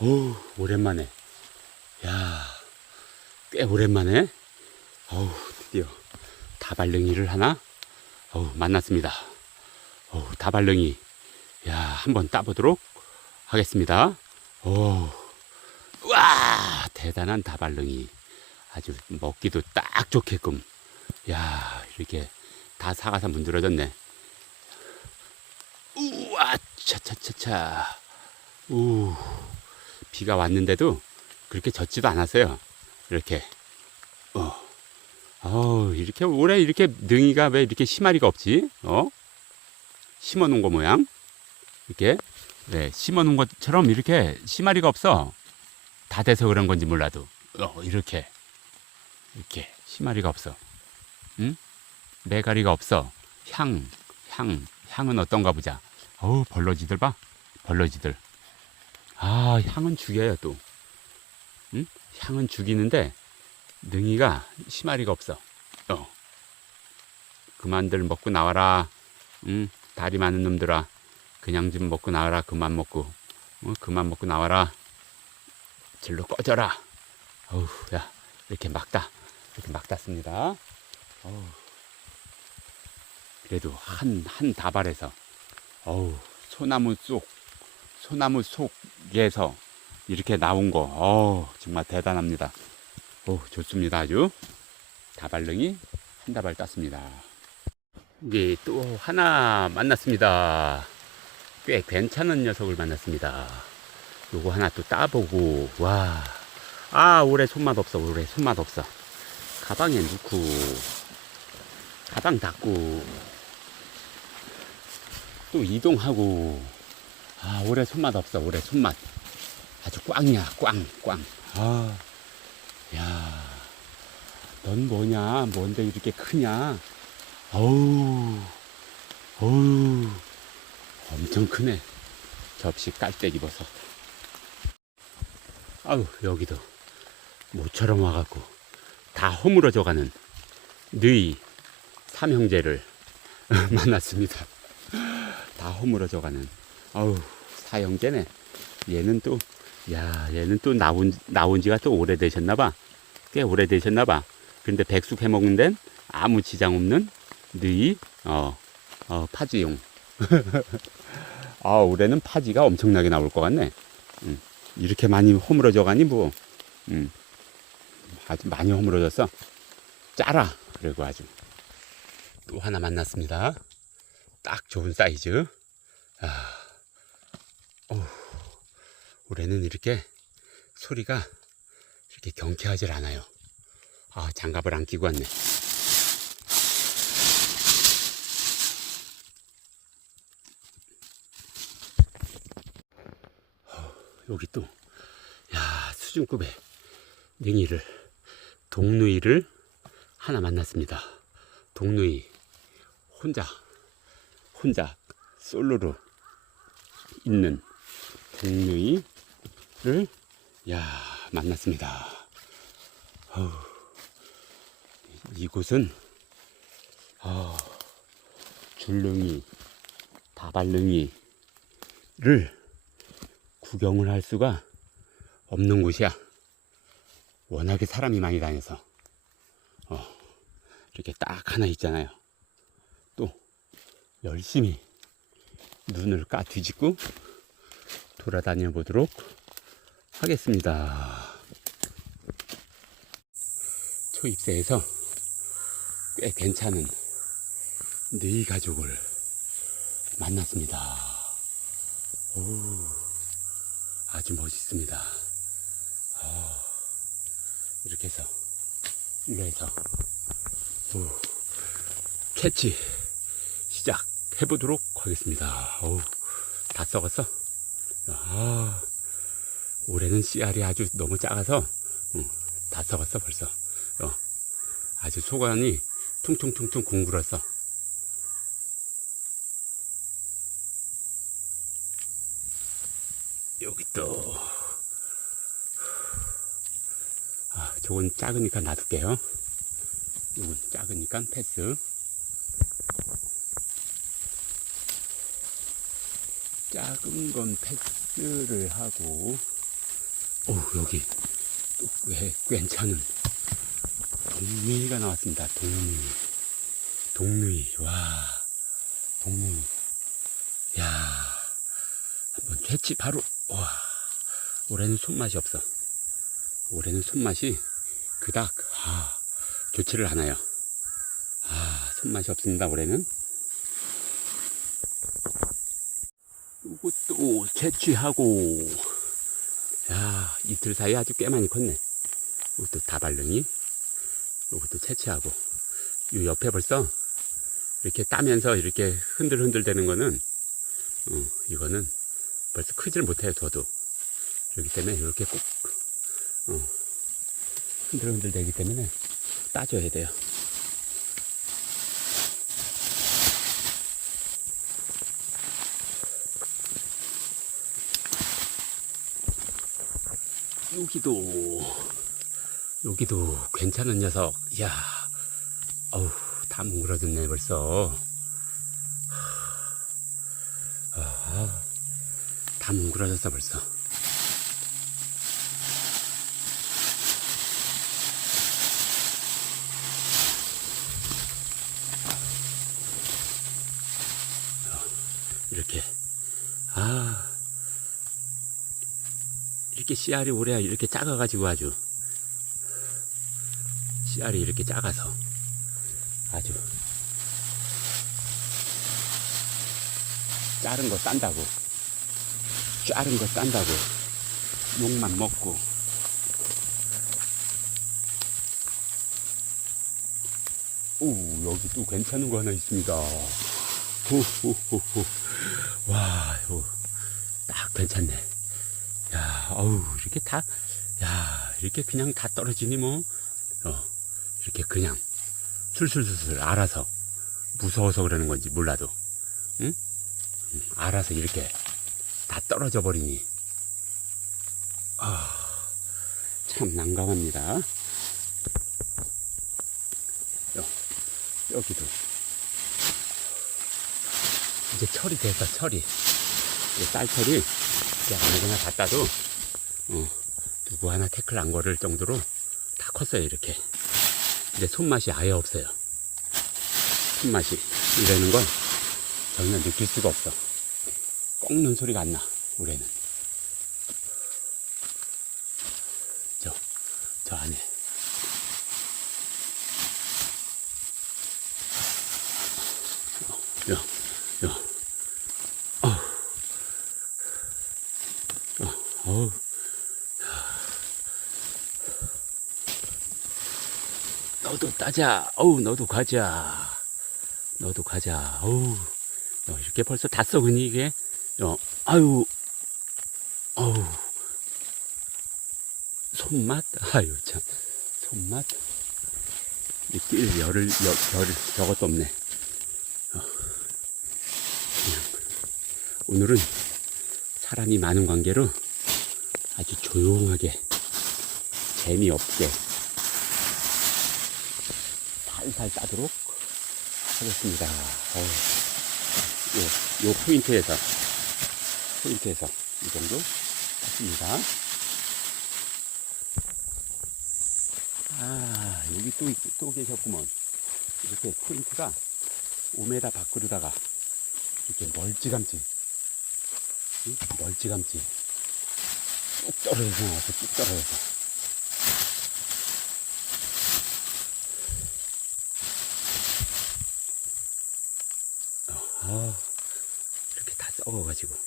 오, 오랜만에. 야, 꽤 오랜만에. 어우, 드디어 다발릉이를 하나, 어우, 만났습니다. 어우, 다발릉이. 야, 한번 따보도록 하겠습니다. 오, 와, 대단한 다발릉이. 아주 먹기도 딱 좋게끔. 야, 이렇게 다 사가서 문드러졌네. 우와, 차차차차. 우, 비가 왔는데도 그렇게 젖지도 않았어요. 이렇게. 어, 어, 이렇게 올해 이렇게 능이가 왜 이렇게 심하리가 없지? 어? 심어 놓은 거 모양? 이렇게. 네, 심어 놓은 것처럼 이렇게 심하리가 없어. 다 돼서 그런 건지 몰라도. 어, 이렇게. 이렇게. 심하리가 없어. 응? 매가리가 없어. 향, 향, 향은 어떤가 보자. 어우, 벌러지들 봐. 벌러지들. 아, 향은 죽여요, 또. 응? 향은 죽이는데, 능이가 심하리가 없어. 어. 그만들 먹고 나와라. 응? 다리 많은 놈들아. 그냥 좀 먹고 나와라. 그만 먹고. 어? 그만 먹고 나와라. 절로 꺼져라. 어우, 야, 이렇게 막다. 이렇게 막 땄습니다. 어우. 그래도 한, 한 다발에서, 어우, 소나무 속, 소나무 속에서 이렇게 나온 거, 어우, 정말 대단합니다. 오, 좋습니다. 아주. 다발릉이 한 다발 땄습니다. 이제 또 하나 만났습니다. 꽤 괜찮은 녀석을 만났습니다. 요거 하나 또 따보고, 와. 아, 올해 손맛 없어, 올해 손맛 없어. 가방에 넣고, 가방 닫고, 또 이동하고, 아, 올해 손맛 없어, 올해 손맛. 아주 꽝이야, 꽝, 꽝. 아, 야, 넌 뭐냐? 뭔데 이렇게 크냐? 어우, 어우, 엄청 크네. 접시 깔때기 버섯. 아우, 여기도 모처럼 와갖고 다 허물어져 가는 너희 삼형제를 만났습니다. 다 허물어져 가는, 아우, 사형제네. 얘는 또, 야, 얘는 또 나온, 나온 지가 또 오래되셨나봐. 꽤 오래되셨나봐. 근데 백숙 해 먹는 데는 아무 지장 없는 너희, 어, 어, 파지용. 아, 올해는 파지가 엄청나게 나올 것 같네. 음, 이렇게 많이 허물어져 가니 뭐, 음, 아주 많이 허물어졌어. 짜라. 그리고 아주. 또 하나 만났습니다. 딱 좋은 사이즈. 아, 올해는 이렇게 소리가 이렇게 경쾌하질 않아요. 아, 장갑을 안 끼고 왔네. 어, 여기 또, 야, 수준급의 능이를, 동누이를 하나 만났습니다. 동누이, 혼자, 혼자, 솔로로 있는 동누이 를, 야, 만났습니다. 어우, 이곳은, 어, 줄릉이, 다발릉이를 구경을 할 수가 없는 곳이야. 워낙에 사람이 많이 다녀서. 어, 이렇게 딱 하나 있잖아요. 또, 열심히 눈을 까 뒤집고 돌아다녀 보도록 하겠습니다. 초입새에서 꽤 괜찮은 너희 가족을 만났습니다. 오, 아주 멋있습니다. 아, 이렇게 해서, 일로 해서, 오, 캐치 시작해보도록 하겠습니다. 어우, 다 썩었어? 아, 올해는 씨알이 아주 너무 작아서, 응, 다 썩었어, 벌써. 어, 아주 소관이 퉁퉁퉁퉁 공굴었어. 여기 또, 아, 저건 작으니까 놔둘게요. 이건 작으니까 패스. 작은 건 패스를 하고, 오, 여기 또 꽤 괜찮은 동누이가 나왔습니다. 동누이. 동누이, 와, 동누이. 야 한번 채치 바로, 와, 올해는 손맛이 없어. 올해는 손맛이 그닥, 아, 좋지를 않아요. 아, 손맛이 없습니다, 올해는. 이것도 채취하고, 야, 이틀 사이에 아주 꽤 많이 컸네. 이것도 다발릉이, 이것도 채취하고, 이 옆에 벌써 이렇게 따면서 이렇게 흔들흔들 되는 거는, 어, 이거는 벌써 크지를 못해요, 둬도. 그렇기 때문에 이렇게 꼭, 어, 흔들흔들 되기 때문에 따줘야 돼요. 여기도 여기도 괜찮은 녀석. 야, 어우 다 뭉그러졌네 벌써. 아, 다 뭉그러졌어 벌써. 이렇게 아 씨알이 올해 이렇게 작아가지고 아주. 씨알이 이렇게 작아서 아주 자른 거 딴다고. 자른 거 딴다고. 욕만 먹고. 오 여기 또 괜찮은 거 하나 있습니다. 호호호호 와 이거 딱 괜찮네 야, 어우, 이렇게 다, 야, 이렇게 그냥 다 떨어지니 뭐, 어, 이렇게 그냥, 술술술술 알아서, 무서워서 그러는 건지 몰라도, 응? 응, 알아서 이렇게 다 떨어져 버리니, 아, 참 난감합니다. 여, 여기도. 이제 철이 됐어, 철이. 쌀철이 이제 아무거나 갖다도 어, 누구 하나 태클 안 걸을 정도로 다 컸어요 이렇게. 근데 손맛이 아예 없어요. 손맛이. 이러는 걸 전혀 느낄 수가 없어. 꺾는 소리가 안 나 올해는. 저, 저 안에. 야, 야, 어우. 너도 따자. 어우, 너도 가자. 너도 가자. 어우. 야, 이렇게 벌써 다 썩으니, 이게? 어, 아유. 어우. 손맛? 아유, 참. 손맛? 이낄 열을, 열, 별, 저것도 없네. 어. 오늘은 사람이 많은 관계로 아주 조용하게 재미없게 살살 따도록 하겠습니다. 어우, 요, 요 포인트에서 포인트에서 이 정도 했습니다. 아 여기 또, 또 계셨구먼. 이렇게 포인트가 5m 밖으로다가 이렇게 멀찌감치 응? 멀찌감치 뚝 떨어져서 나왔어, 뚝 떨어져서. 아, 이렇게 다 썩어가지고.